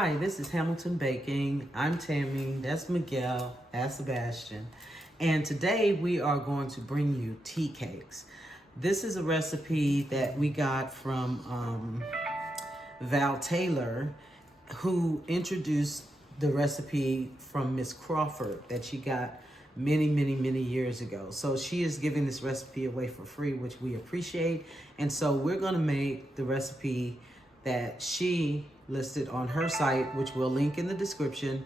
Hi, this is Hamilton Baking. I'm Tammy, that's Miguel, that's Sebastian. And today we are going to bring you tea cakes. This is a recipe that we got from Val Taylor, who introduced the recipe from Miss Crawford that she got many years ago. So she is giving this recipe away for free, which we appreciate. And so we're gonna make the recipe that she listed on her site, which we'll link in the description,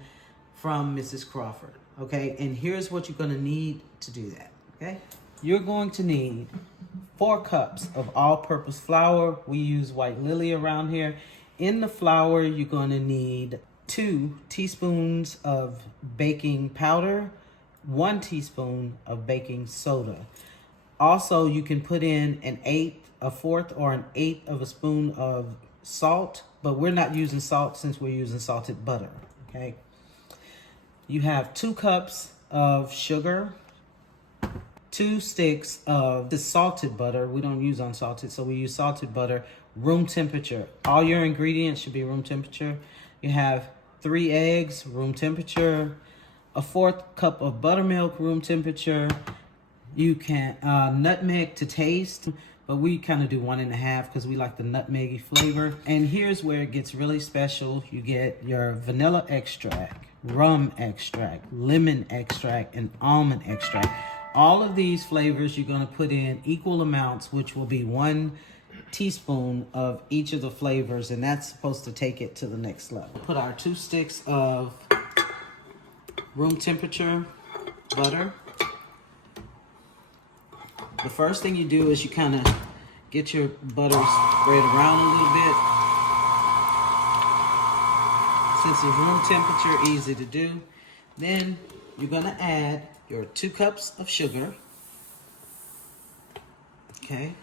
from Mrs. Crawford, okay? And here's what you're gonna need to do that, okay? You're going to need 4 cups of all-purpose flour. We use White Lily around here. In the flour, you're gonna need 2 teaspoons of baking powder, 1 teaspoon of baking soda. Also, you can put in a fourth or an eighth of a spoon of salt, but we're not using salt since we're using salted butter, okay? You have 2 cups of sugar, 2 sticks of the salted butter. We don't use unsalted, so we use salted butter, room temperature. All your ingredients should be room temperature. You have 3 eggs, room temperature, a 1/4 cup of buttermilk, room temperature. You can nutmeg to taste, but we kind of do 1.5 because we like the nutmeggy flavor. And here's where it gets really special. You get your vanilla extract, rum extract, lemon extract, and almond extract. All of these flavors you're gonna put in equal amounts, which will be 1 teaspoon of each of the flavors, and that's supposed to take it to the next level. Put our 2 sticks of room temperature butter. The first thing you do is you kind of get your butter spread around a little bit. Since it's room temperature, easy to do. Then you're gonna add your 2 cups of sugar. Okay.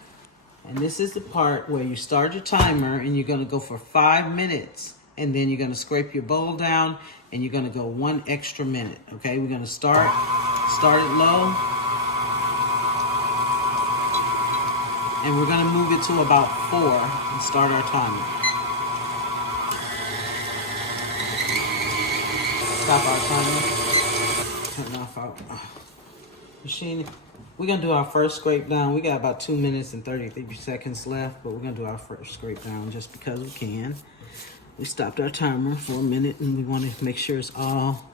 And this is the part where you start your timer and you're gonna go for 5 minutes. And then you're gonna scrape your bowl down and you're gonna go 1 extra minute. Okay, we're gonna start it low. And we're gonna move it to about 4 and start our timer. Stop our timer. Turn off our machine. We're gonna do our first scrape down. We got about 2 minutes and 33 seconds left, but we're gonna do our first scrape down just because we can. We stopped our timer for a minute and we wanna make sure it's all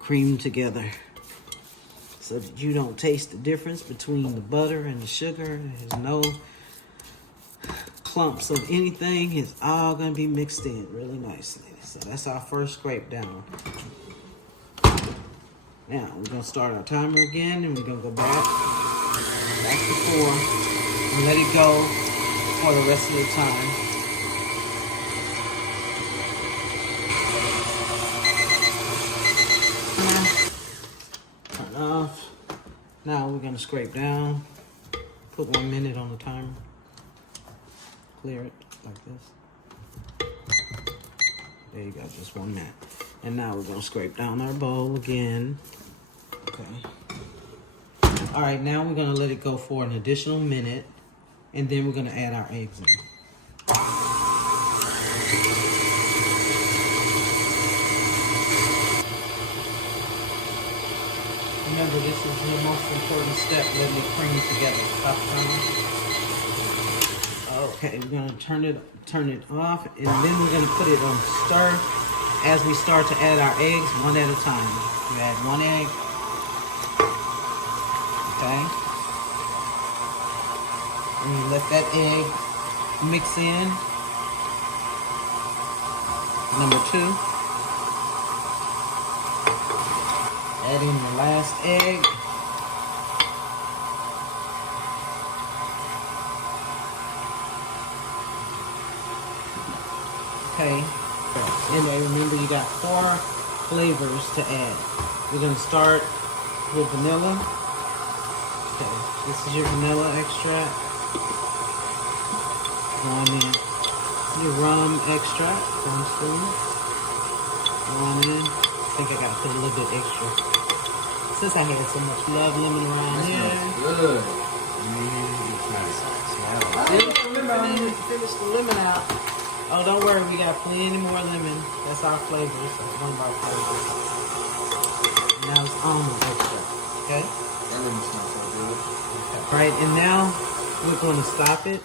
creamed together, so that you don't taste the difference between the butter and the sugar. There's no clumps of anything. It's all gonna be mixed in really nicely. So that's our first scrape down. Now we're gonna start our timer again and we're gonna go back to 4 and let it go for the rest of the time. Off. Now we're gonna scrape down, put 1 minute on the timer, clear it like this. There you go, just 1 minute. And now we're gonna scrape down our bowl again. Okay. All right, now we're gonna let it go for an additional minute, and then we're gonna add our eggs in. Remember, this is the most important step, letting it cream together. Stop turning. Okay, we're gonna turn it off, and then we're gonna put it on stir as we start to add our eggs 1 at a time. You add 1 egg. Okay. And you let that egg mix in. Number 2. Add in the last egg. Okay. Anyway, remember you got 4 flavors to add. We're gonna start with vanilla. Okay, this is your vanilla extract. Going in your rum extract, 1 spoon. Going in. I think I gotta put a little bit extra. Since I had so much love lemon around here. Good. Remember, I need to finish the lemon out. Oh, don't worry, we got plenty more lemon. That's our flavors. That's one of our flavors. Now it's almond extra. Okay? That lemon smells so good. Okay. Right, and now we're going to stop it.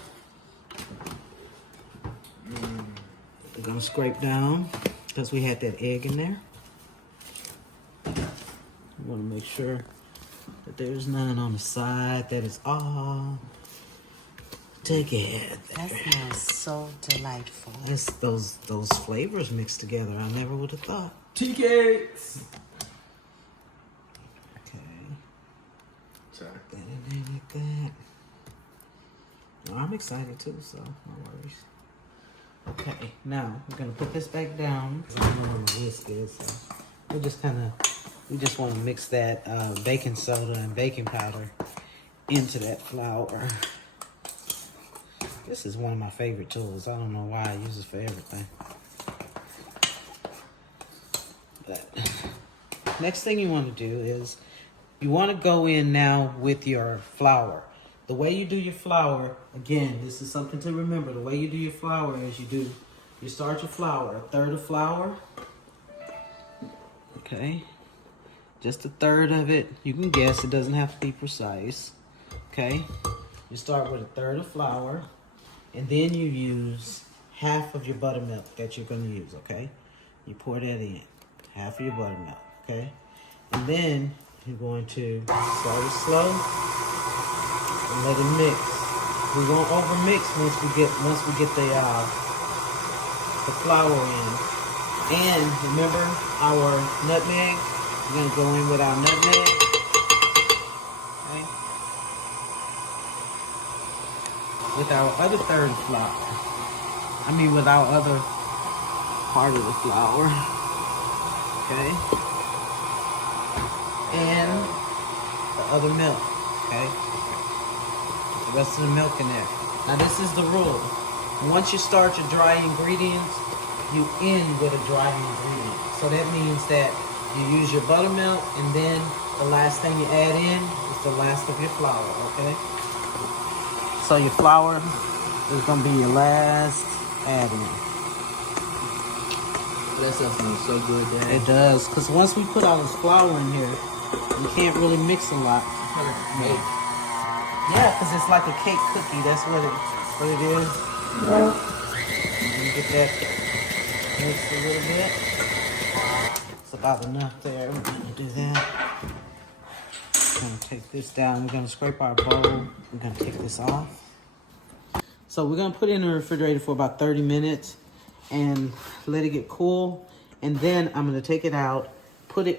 We're going to scrape down because we had that egg in there. We want to make sure that there's none on the side. That is all together. That smells so delightful. It's those flavors mixed together. I never would have thought. Tea cakes. Okay. Sorry. That in there like that. Well, I'm excited too, so no worries. Okay, now we're gonna put this back down. I don't know where my whisk is, so we just want to mix that baking soda and baking powder into that flour. This is one of my favorite tools. I don't know why I use it for everything. But next thing you want to do is you want to go in now with your flour. The way you do your flour, again, this is something to remember. The way you do your flour is you start your flour, a third of flour. Okay. Just a third of it. You can guess, it doesn't have to be precise. Okay. You start with a third of flour, and then you use half of your buttermilk that you're going to use, okay? You pour that in, half of your buttermilk, okay? And then you're going to start it slow and let it mix. We won't over mix once we get the flour in. And remember our nutmeg. We're gonna go in with our nutmeg. Okay. With our other third flour. I mean with our other part of the flour. Okay. And the other milk. Okay. The rest of the milk in there. Now this is the rule. Once you start your dry ingredients, you end with a dry ingredient. So that means that you use your buttermilk, and then the last thing you add in is the last of your flour, okay? So your flour is gonna be your last add in. That stuff smells so good, Dad. It does, because once we put all this flour in here, you can't really mix a lot. Yeah, because it's like a cake cookie. That's what it is. You get that mixed a little bit. It's about enough there. We're gonna do that. We're gonna take this down. We're gonna scrape our bowl. We're gonna take this off. So we're gonna put it in the refrigerator for about 30 minutes and let it get cool. And then I'm gonna take it out,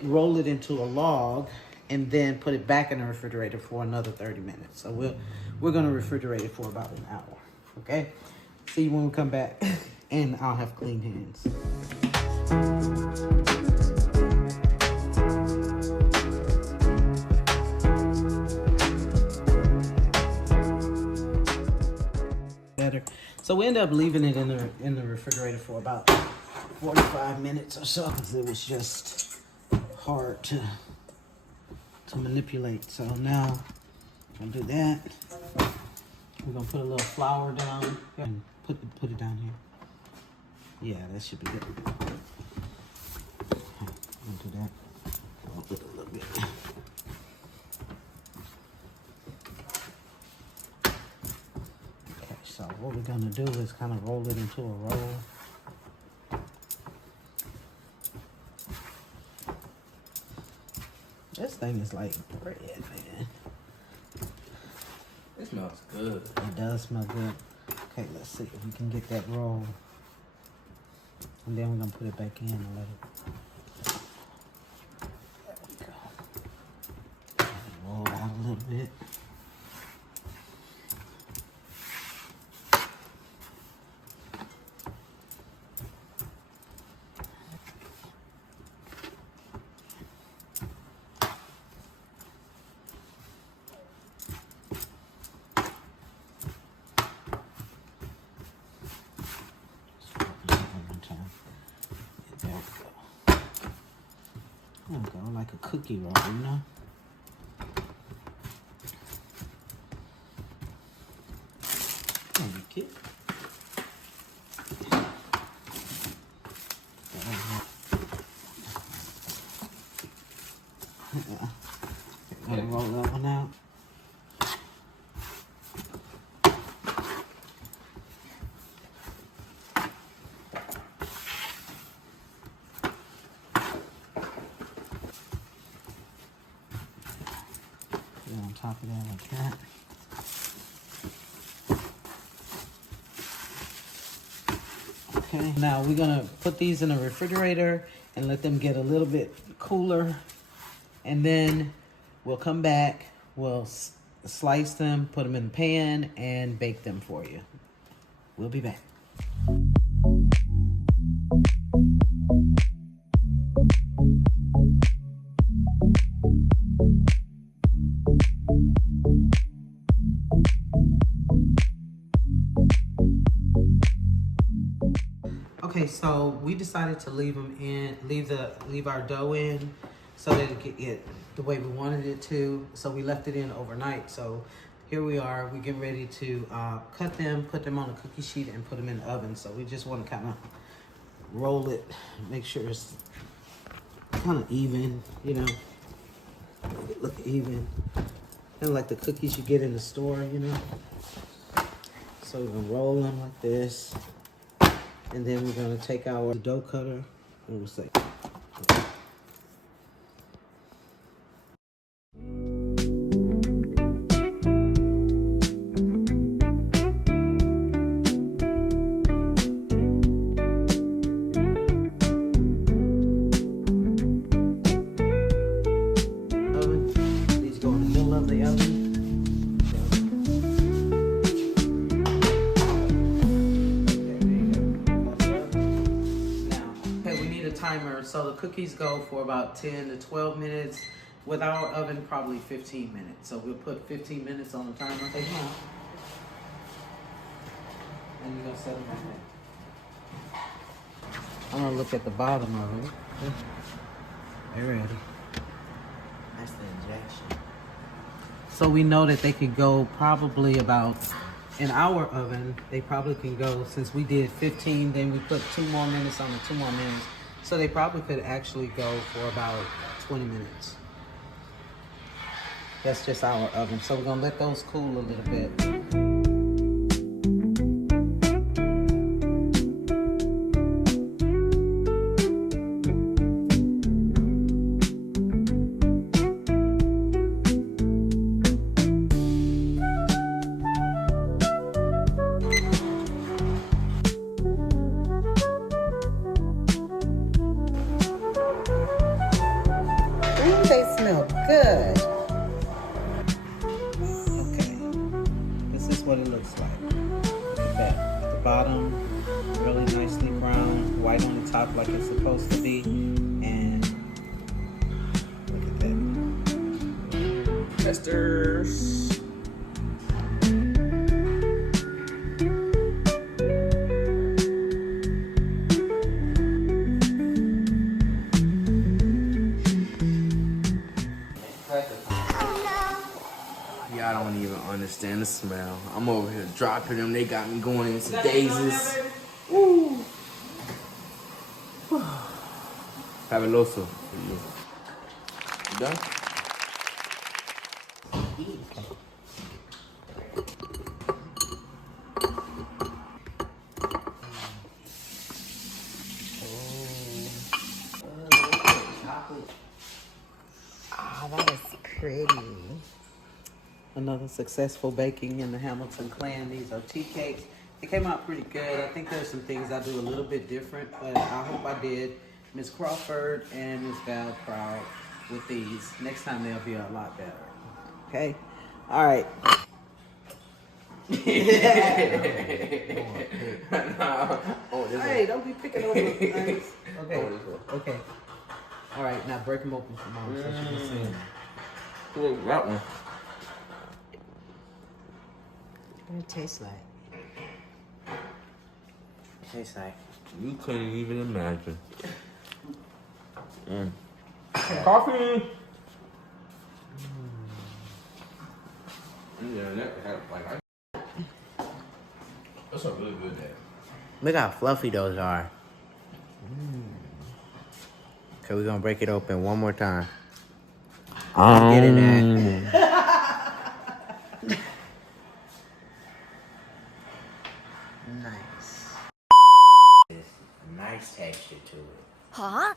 roll it into a log, and then put it back in the refrigerator for another 30 minutes. So we're gonna refrigerate it for about an hour. Okay? See you when we come back, and I'll have clean hands. Better. So we ended up leaving it in the refrigerator for about 45 minutes or so because it was just hard to manipulate. So now I'm gonna do that. We're gonna put a little flour down and put it down here. Yeah, that should be good. I'm gonna do that. I'll put a little bit. Okay, so what we're gonna do is kind of roll it into a roll. This thing is like bread, man. It smells good. It does smell good. Okay, let's see if we can get that roll. And then we're gonna put it back in and let it. There we go. Roll it out a little bit. There we go, like a cookie roll, you know? There we go. Yeah. Gonna roll that one out. Put it on top of that like that. Okay, now we're gonna put these in the refrigerator and let them get a little bit cooler. And then we'll come back, we'll slice them, put them in the pan, and bake them for you. We'll be back. Okay, so we decided to leave our dough in so that it could get the way we wanted it to. So we left it in overnight. So here we are. We're getting ready to cut them, put them on a cookie sheet, and put them in the oven. So we just want to kind of roll it, make sure it's kind of even, you know, make it look even. Kind of like the cookies you get in the store, you know. So we're gonna roll them like this. And then we're gonna take our dough cutter and we'll say. Oven. These go in the middle of the oven. Timer, so the cookies go for about 10 to 12 minutes. With our oven, probably 15 minutes. So we'll put 15 minutes on the timer. Take them out. And you're gonna set them right there. I'm gonna look at the bottom of it. They're ready. That's the injection. So we know that they could go probably about, in our oven, they probably can go, since we did 15, then we put 2 more minutes on the 2 more minutes. So they probably could actually go for about 20 minutes. That's just our oven. So we're gonna let those cool a little bit. They smell good. Okay, this is what it looks like. Look at that. At the bottom, really nicely brown, white on the top like it's supposed to be, and look at that. Testers. Y'all don't even understand the smell. I'm over here dropping them. They got me going into daisies. Woo! Fabuloso. You done? Oh, that is pretty. Another successful baking in the Hamilton clan. These are tea cakes. They came out pretty good. I think there's some things I do a little bit different, but I hope I did Miss Crawford and Miss Val proud with these. Next time they'll be a lot better. Okay? All right. Hey, don't be picking over things. Okay. Okay. All right, now break them open for Mom so she can see them. Look, that one. What it tastes like? Tastes like. You couldn't even imagine. Coffee. Yeah, that had like that's a really good day. Look how fluffy those are. Okay, we're gonna break it open one more time. I'm getting that. Nice. There's a nice texture to it. Huh?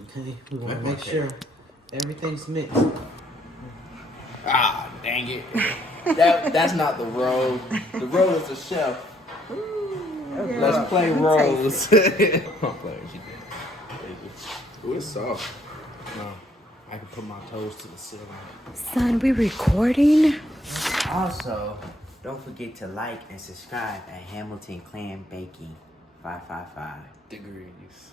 Okay, we want to make sure everything's mixed. Ah, dang it. That's not the role. The role is the chef. Let's play roles. I'm playing. She did. Ooh, it's soft. No, I can put my toes to the ceiling. Son, we recording? Also, don't forget to like and subscribe at Hamilton Clan Baking 555. Degrees.